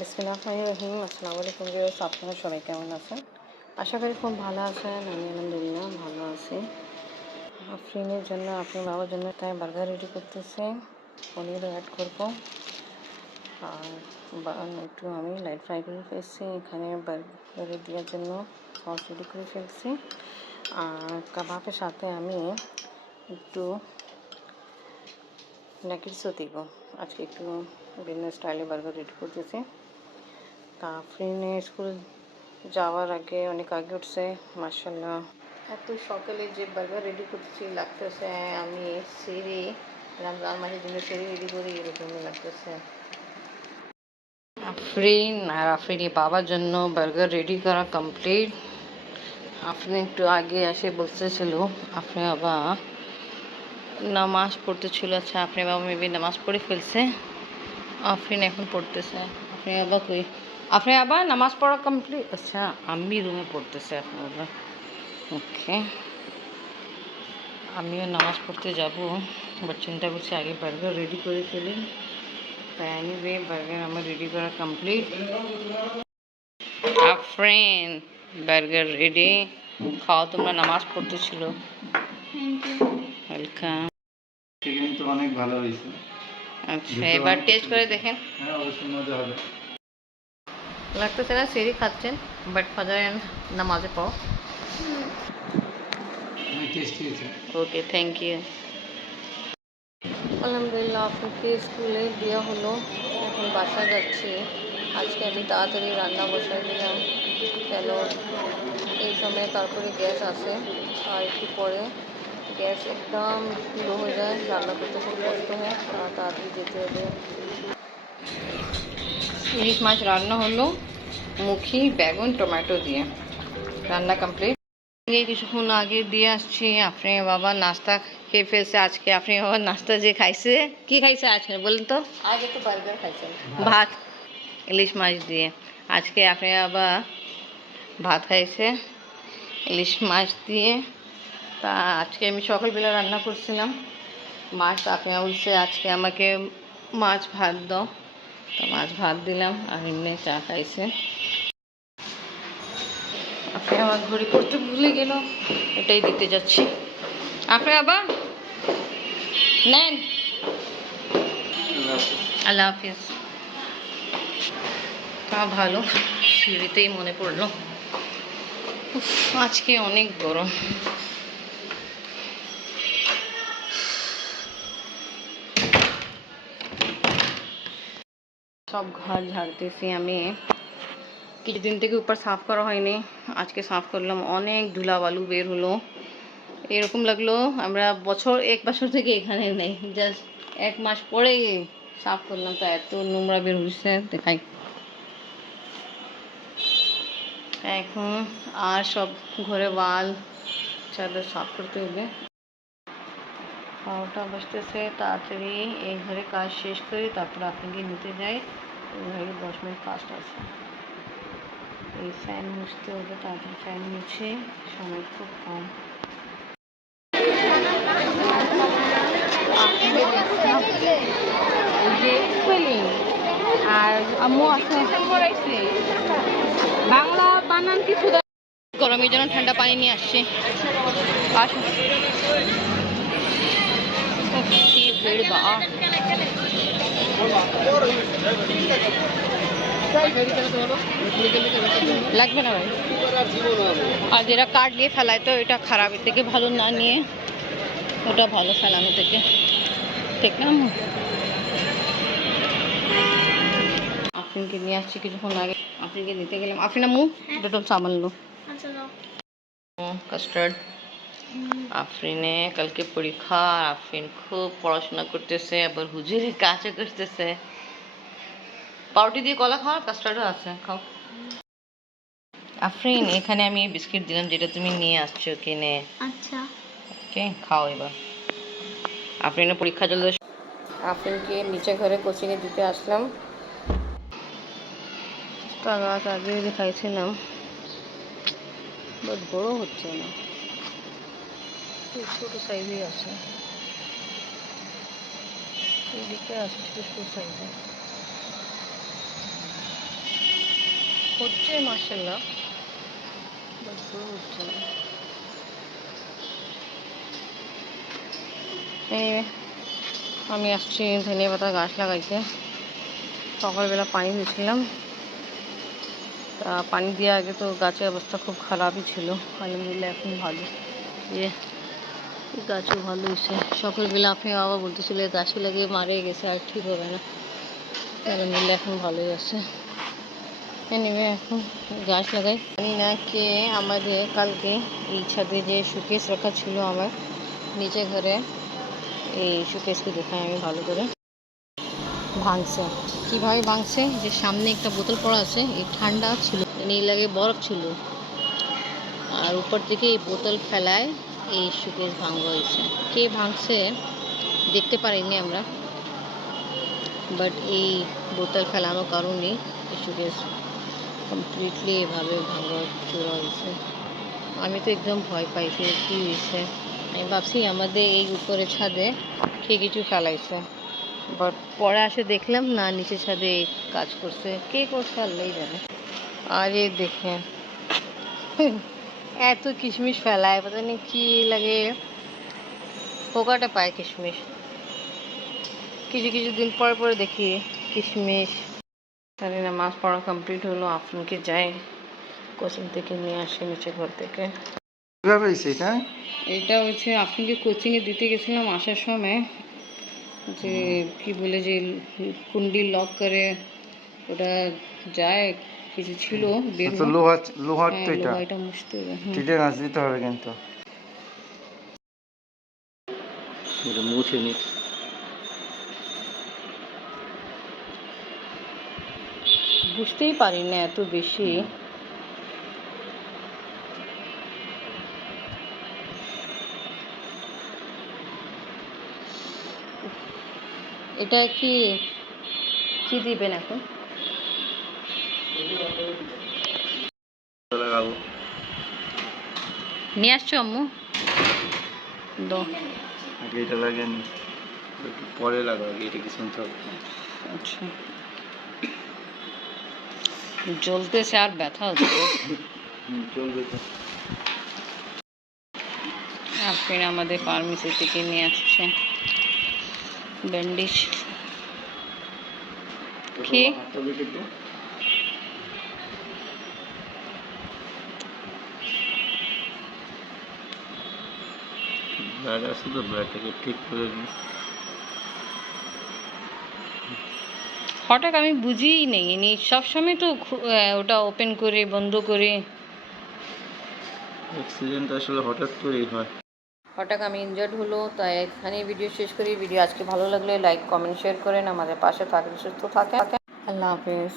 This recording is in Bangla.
বিসমিল্লাহির রহমানির রহিম। আসসালামু আলাইকুম ভিউয়ার্স, আপনারা সবাই কেমন আছেন? আশা করি খুব ভালো আছেন। আমি আলহামদুলিল্লাহ ভালো আছি। আফরিনের জন্য, আপনার বাবার জন্য তাই বার্গার রেডি করতেছে। পনিরও অ্যাড করবো। আর একটু আমি লাইট ফ্রাই করে ফেলছি। এখানে বার্গারে দেওয়ার জন্য সস রেডি করে ফেলছি। আর কাবাবের সাথে আমি একটু নাগেটসও দিব। আজকে একটু ভিন্ন স্টাইলে বার্গার রেডি করতেছি। তা আফরিনে স্কুল যাওয়ার আগে অনেক আগে উঠছে, মাশাআল্লাহ। এত সকালে যে বার্গার রেডি করতেছি লাগতেছে আমি সিঁড়ি রমজান মাসের জন্য সিঁড়ি রেডি করি, এরকমই লাগতেছে। আফরিন আর আফরিনের বাবার জন্য বার্গার রেডি করা কমপ্লিট। আফরিন একটু আগে এসে বলতেছিল আপনি বাবা নামাজ পড়তেছিল। আচ্ছা, আপনি বাবা মেবি নামাজ পড়ে ফেলছে। আফরিন এখন পড়তেছে। আপনি বাবা কই? আপনি আবার নামাজ পড়া কমপ্লিট? আচ্ছা, আমি রুমে পড়তেছে এখন আবার। ওকে, আমিও নামাজ পড়তে যাব, বাট চিন্তা করছি আগে বার্গার রেডি করে ফেলি। তাই এনিওয়ে বার্গার আমার রেডি করা কমপ্লিট। আফরিন বার্গার রেডি, খাও। তোমরা নামাজ পড়তেছিল। ওয়েলকাম। কিন্তু অনেক ভালো হয়েছে। আচ্ছা, এবার টেস্ট করে দেখেন। হ্যাঁ, অবশ্যই মজা হবে। লাগতেছে না সিঁড়ি খাচ্ছেন, বাট ফাজার নামাজে পড়ো। অনেক টেস্টি হয়েছে। ওকে, থ্যাংক ইউ। আলহামদুলিল্লাহ, আপনাকে স্কুলে দেওয়া হলো। এখন বাসায় যাচ্ছি। আজকে আমি তাড়াতাড়ি রান্না বসাই দিলাম, কেন এই সময় তারপরে গ্যাস আসে, আর একটু পরে গ্যাস একদম লো হয়ে যায়, রান্না করতে খুব কষ্ট হয়, তাড়াতাড়ি যেতে হবে। ইলিশ মাছ রান্না হলো মুখি বেগুন টমেটো দিয়ে। রান্না কমপ্লিট। কিছুক্ষণ আগে দিয়ে আসছি। আপনি বাবা নাস্তা খেয়ে ফেলছে। আজকে আপনি বাবা নাস্তা যে খাইছে, কি খাইছে আজকে বলুন তো? আগে তো বার্গার খাইছেন, ভাত ইলিশ মাছ দিয়ে। আজকে আপনি বাবা ভাত খাইছে ইলিশ মাছ দিয়ে। তা আজকে আমি সকালবেলা রান্না করছিলাম মাছ। আপনি বলছে আজকে আমাকে মাছ ভাত দাও, তো মাছ ভাত দিলাম। আর এমনি চা খাইছে। আপনি আমার ঘড়ি পড়তে ভুলে গেল, এটাই দিতে যাচ্ছি। আপনি আবার নেন। আল্লাহ হাফিজ। তা ভালো, সিঁড়িতেই মনে পড়লো আজকে অনেক গরম। সব ঘর ঝাড়তেছি আমি। কিছুদিন থেকে উপর সাফ করা হয়নি, আজকে সাফ করলাম। অনেক ধুলা বালু বের হলো। এরকম লাগলো আমরা এক বছর থেকে এখানে নেই, জাস্ট 1 মাস পরে সাফ করলাম, তো এত নোংরা বের হচ্ছে দেখাই। এখন আর সব ঘরে ওয়াল চাদর সাফ করতে হবে। খাওয়াটা বসতেছে, তাড়াতাড়ি এই ঘরে কাজ শেষ করি, তারপর আপনাকে নিতে যাই। ওই ঘরে 10 মিনিট ফাস্ট আছে। এই ফ্যান মুছতে হবে, তাড়াতাড়ি ফ্যান মুছে, সময় খুব কম। আর আম্মু আছে বাংলা বানান কিছু। গরমের জন্য ঠান্ডা পানি নিয়ে আসছে। আসুন। লাগবে না ভাই। আর যেটা কার্ড দিয়ে ফেলায় তো এটা খারাপের থেকে ভালো না নিয়ে ওটা ভালো ফেলানো থেকে, ঠিক না? আফরিনকে নিয়ে আসছি কিছুক্ষণ আগে। আফরিনকে নিতে গেলাম। আফরিনা মুখ ডেটল সাবান লো। কাস্টার্ড। আফরিনে কালকে পরীক্ষা। আফরিন খুব পড়াশোনা করতেছে, আবার হুজুরের কাজও করতেছে। পাউরুটি দিয়ে কলা খাও, কাস্টার্ডও আছে, খাও। আফরিন, এখানে আমি বিস্কিট দিলাম যেটা তুমি নিয়ে আসছো কিনে। আচ্ছা, ওকে, খাও এবার। আফরিনের পরীক্ষা চলতে। আফরিনকে নিচে ঘরে কোচিংয়ে দিতে আসলাম। গাছ আগে দেখাইছিলাম, বাট বড় হচ্ছে না, ছোট সাইজেই আছে। এদিকে আছে ছোট সাইজে। হচ্ছে মাশাআল্লাহ, বাট পুরো হচ্ছে না। আমি আসছি ধনিয়া পাতা গাছ লাগাইতে। সকালবেলা পানি দিয়েছিলাম, তা পানি দিয়ে আগে তো গাছের অবস্থা খুব খারাপই ছিল, আলহামদুলিল্লাহ এখন ভালো। যে গাছও ভালো হয়েছে। সকালবেলা আপনি বাবা বলতেছিল গাছে লাগিয়ে মারে গেছে আর ঠিক হবে না, আলহামদুলিল্লাহ এখন ভালোই আছে। এনিওয়ে এখন গাছ লাগাই। জানি না কে আমাদের কালকে এই ছাদে যে শোকেস রাখা ছিল আমার নিচে ঘরে, এই শোকেসকে দেখাই আমি ভালো করে। ভাঙছে, কীভাবে ভাঙছে, যে সামনে একটা বোতল পড়া আছে, এই ঠান্ডা ছিল, এই লাগে বরফ ছিল, আর উপর থেকে এই বোতল ফেলায় এই শোকেস ভাঙা হয়েছে। কে ভাঙছে দেখতে পারিনি আমরা, বাট এই বোতল ফেলানোর কারণে এই শোকেস কমপ্লিটলি এভাবে ভাঙা শুরু হয়েছে। আমি তো একদম ভয় পাইছি, কী হয়েছে। আমি ভাবছি আমাদের এই উপরে ছাদে কে কিছু ফেলাইছে, বাট পরে আসে দেখলাম না, নিচে ছাদে কাজ করছে, কে করছে আল্লাহই জানে। আর এই দেখে এত কিশমিশ ফেলায়, পতা নেই কি লাগে, পোকাটা পায় কিশমিশ। কিছু কিছু দিন পর পরে দেখি কিশমিশ। জানি না, মাছ পড়া কমপ্লিট হলো, আফরিনকে যাই কোচিং থেকে নিয়ে আসি নিচে ঘর থেকে। কিভাবে এটা? এটা হচ্ছে আফরিনকে কোচিংয়ে দিতে গেছিলাম, আসার সময় যে কি বলে যে কুন্ডি লক করে ওটা যায়, কিছু ছিল বের তো লোহার তো হ্যাঁ, এটা লোহাটা মুছতে হবে। টিটে গাছ দিতে হবে কিন্তু এটা মুছে নি। বুঝতেই পারি না এত বেশি। এটা কি কি দিবেন এখন? লাগাবো। নিয়ে আসছো আম্মু? দো। আগে এটা লাগেন, পরে লাগাবো, এটা কি শুনতে হবে? আচ্ছা, জ্বলতেছে আর ব্যথা হচ্ছে। চলবে তো। আফরিন আমাদের ফার্মেসি থেকে নিয়ে আসছে ব্যান্ডেজ। কি ব্লাড আছে তো, ব্লাডটাকে ঠিক করে দিই। হঠাৎ আমি বুঝিই নেই, সবসময় তো ওটা ওপেন করে বন্ধ করে। অ্যাক্সিডেন্ট আসলে হঠাৎ করেই হয়। হঠাৎ আমি ইনজার্ড হলো, তাই এখানেই ভিডিও শেষ করি। ভিডিও আজকে ভালো লাগলে লাইক কমেন্ট শেয়ার করেন, আমাদের পাশে থাকেন, সুস্থ থাকেন। আল্লাহ হাফিজ।